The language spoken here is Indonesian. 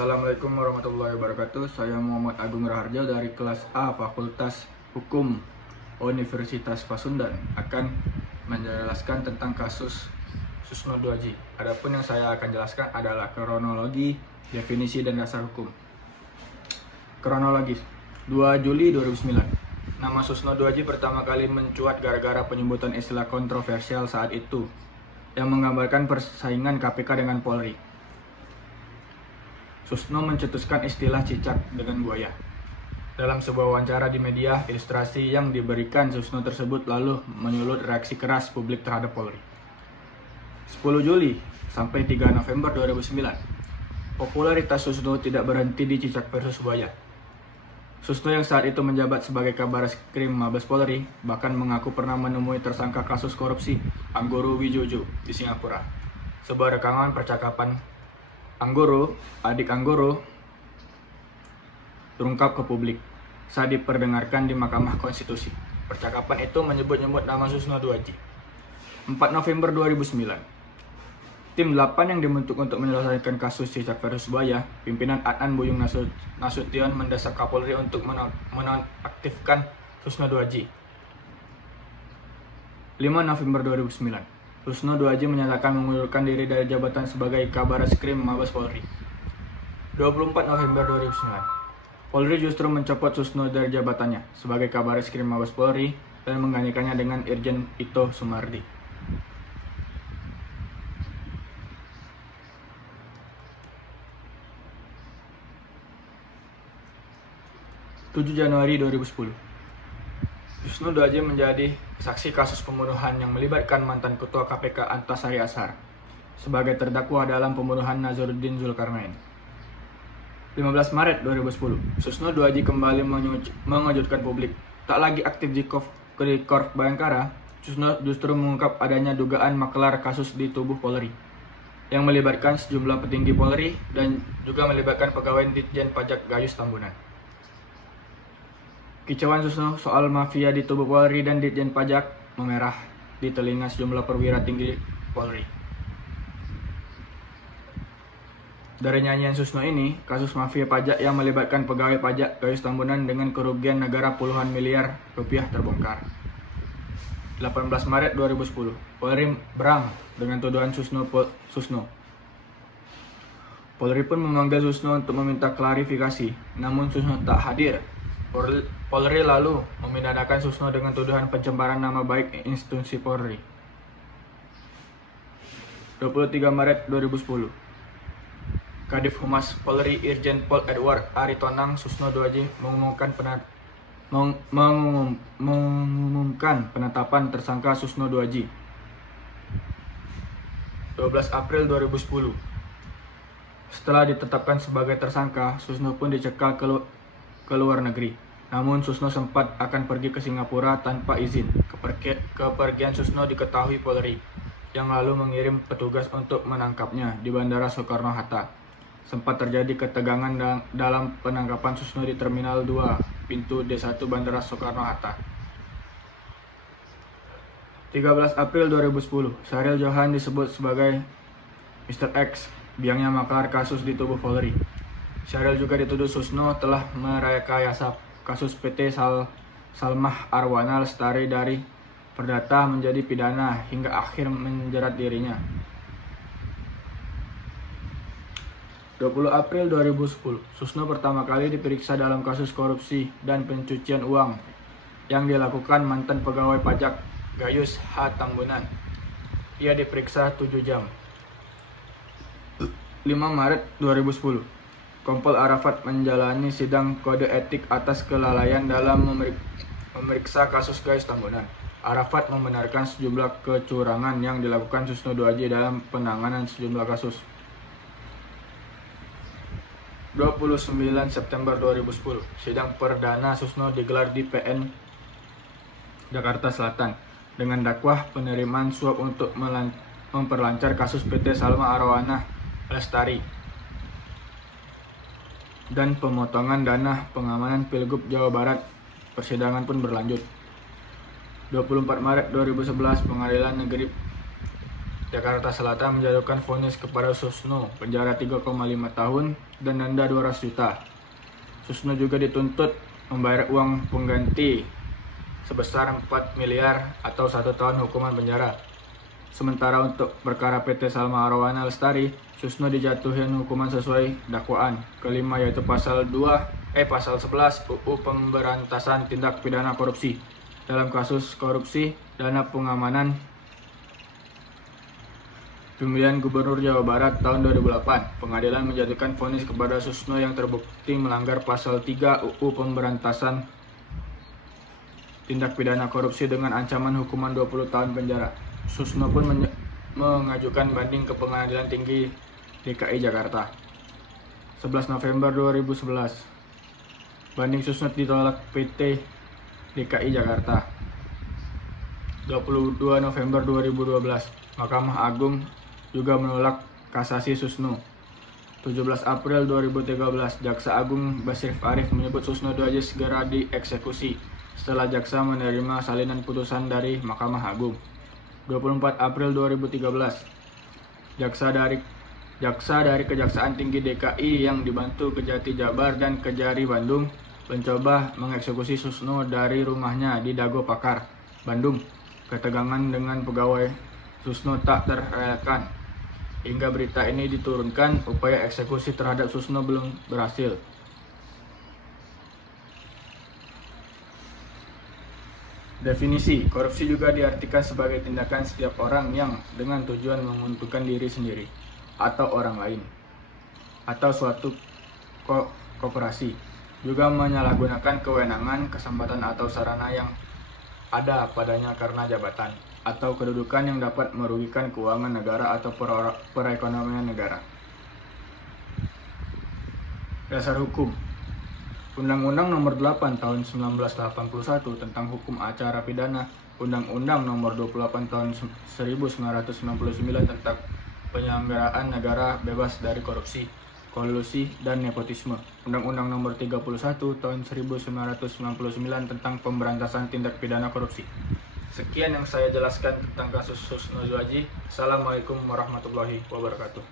Assalamualaikum warahmatullahi wabarakatuh. Saya Muhammad Agung Raharjo dari kelas A Fakultas Hukum Universitas Pasundan akan menjelaskan tentang kasus Susno 2J. Adapun yang saya akan jelaskan adalah kronologi, definisi, dan dasar hukum. Kronologis 2 Juli 2009. Nama Susno 2J pertama kali mencuat gara-gara penyebutan istilah kontroversial saat itu yang menggambarkan persaingan KPK dengan Polri. Susno mencetuskan istilah cicak dengan buaya. Dalam sebuah wawancara di media, ilustrasi yang diberikan Susno tersebut lalu menyulut reaksi keras publik terhadap Polri. 10 Juli sampai 3 November 2009, popularitas Susno tidak berhenti di cicak versus buaya. Susno yang saat itu menjabat sebagai Kabareskrim Mabes Polri bahkan mengaku pernah menemui tersangka kasus korupsi Anggoro Wijojo di Singapura. Sebuah rekaman percakapan Anggoro, adik Anggoro, terungkap ke publik saat diperdengarkan di Mahkamah Konstitusi. Percakapan itu menyebut-nyebut nama Susno 2J. 4 November 2009, tim 8 yang dibentuk untuk menyelesaikan kasus cicak versus buaya, pimpinan Adnan Buyung Nasution mendesak Kapolri untuk menonaktifkan Susno 2J. 5 November 2009, Susno 2J menyatakan mengundurkan diri dari jabatan sebagai Kabareskrim Mabes Polri. 24 November 2009, Polri justru mencopot Susno dari jabatannya sebagai Kabareskrim Mabes Polri dan menggantikannya dengan Irjen Ito Sumardi. Januari 2010, Susno 2J menjadi saksi kasus pembunuhan yang melibatkan mantan Ketua KPK Antasari Ashar sebagai terdakwa dalam pembunuhan Nazaruddin Zulkarnain. 15 Maret 2010, Susno 2J kembali mengejutkan publik. Tak lagi aktif di Korp Bayangkara, Susno justru mengungkap adanya dugaan maklar kasus di tubuh Polri yang melibatkan sejumlah petinggi Polri dan juga melibatkan pegawai Ditjen Pajak Gayus Tambunan. Kicauan Susno soal mafia di tubuh Polri dan Ditjen Pajak memerah di telinga sejumlah perwira tinggi Polri. Dari nyanyian Susno ini, kasus mafia pajak yang melibatkan pegawai pajak Gayus Tambunan dengan kerugian negara puluhan miliar rupiah terbongkar. 18 Maret 2010, Polri berang dengan tuduhan Susno. Polri pun memanggil Susno untuk meminta klarifikasi, namun Susno tak hadir. Polri lalu memidanakan Susno dengan tuduhan pencemaran nama baik institusi Polri. 23 Maret 2010, Kadif Humas Polri Irjen Pol Edward Aritonang Susno 2J mengumumkan penetapan tersangka Susno 2J. 12 April 2010, setelah ditetapkan sebagai tersangka, Susno pun dicekal ke luar negeri. Namun Susno sempat akan pergi ke Singapura tanpa izin. Kepergian Susno diketahui Polri, yang lalu mengirim petugas untuk menangkapnya di Bandara Soekarno-Hatta. Sempat terjadi ketegangan dalam penangkapan Susno di Terminal 2, pintu D1 Bandara Soekarno-Hatta. 13 April 2010, Syahril Johan disebut sebagai Mr. X, biangnya maklar kasus di tubuh Polri. Syahril juga dituduh Susno telah merekayasa kasus PT Salmah Arwana Lestari dari perdata menjadi pidana hingga akhir menjerat dirinya. 20 April 2010, Susno pertama kali diperiksa dalam kasus korupsi dan pencucian uang yang dilakukan mantan pegawai pajak Gayus H. Tambunan. Ia diperiksa 7 jam. 5 Maret 2010, Kompol Arafat menjalani sidang kode etik atas kelalaian dalam memeriksa kasus Gayus Tambunan. Arafat membenarkan sejumlah kecurangan yang dilakukan Susno 2J dalam penanganan sejumlah kasus. 29 September 2010, sidang perdana Susno digelar di PN Jakarta Selatan dengan dakwah penerimaan suap untuk memperlancar kasus PT Salmah Arwana Lestari dan pemotongan dana pengamanan Pilgub Jawa Barat. Persidangan pun berlanjut. 24 Maret 2011, Jakarta Selatan menjatuhkan vonis kepada Susno penjara 3,5 tahun dan denda 200 juta. Susno juga dituntut membayar uang pengganti sebesar 4 miliar atau 1 tahun hukuman penjara. Sementara untuk perkara PT Salma Arawana Lestari, Susno dijatuhin hukuman sesuai dakwaan kelima, yaitu pasal 11 UU Pemberantasan Tindak Pidana Korupsi dalam kasus korupsi dana pengamanan pemilihan Gubernur Jawa Barat tahun 2008. Pengadilan menjatuhkan vonis kepada Susno yang terbukti melanggar pasal 3 UU Pemberantasan Tindak Pidana Korupsi dengan ancaman hukuman 20 tahun penjara. Susno pun mengajukan banding ke Pengadilan Tinggi DKI Jakarta. 11 November 2011. Banding Susno ditolak PT DKI Jakarta. 22 November 2012. Mahkamah Agung juga menolak kasasi Susno. 17 April 2013, Jaksa Agung Basrif Arif menyebut Susno Duaji segera dieksekusi setelah jaksa menerima salinan putusan dari Mahkamah Agung. 24 April 2013, jaksa dari Kejaksaan Tinggi DKI yang dibantu Kejati Jabar dan Kejari Bandung mencoba mengeksekusi Susno dari rumahnya di Dago Pakar, Bandung. Ketegangan dengan pegawai Susno tak terelakkan. Hingga berita ini diturunkan, upaya eksekusi terhadap Susno belum berhasil. Definisi korupsi juga diartikan sebagai tindakan setiap orang yang dengan tujuan menguntungkan diri sendiri atau orang lain atau suatu koperasi, juga menyalahgunakan kewenangan, kesempatan atau sarana yang ada padanya karena jabatan atau kedudukan yang dapat merugikan keuangan negara atau perekonomian negara. Dasar hukum. Undang-Undang Nomor 8 Tahun 1981 tentang Hukum Acara Pidana, Undang-Undang Nomor 28 Tahun 1999 tentang penyelenggaraan negara bebas dari korupsi, kolusi, dan nepotisme, Undang-Undang Nomor 31 Tahun 1999 tentang pemberantasan tindak pidana korupsi. Sekian yang saya jelaskan tentang kasus Susno Duaji. Assalamualaikum warahmatullahi wabarakatuh.